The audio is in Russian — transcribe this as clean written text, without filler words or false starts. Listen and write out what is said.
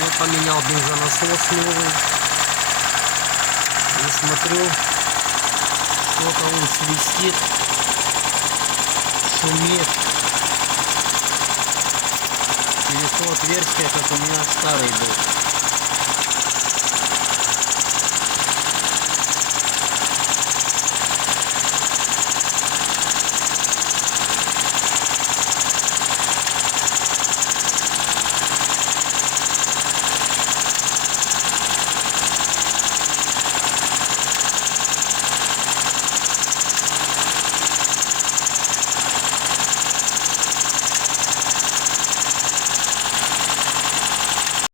Вот поменял бензонасос новый. И смотрю, что-то он свистит, шумит. Через то отверстие, как у меня старый был.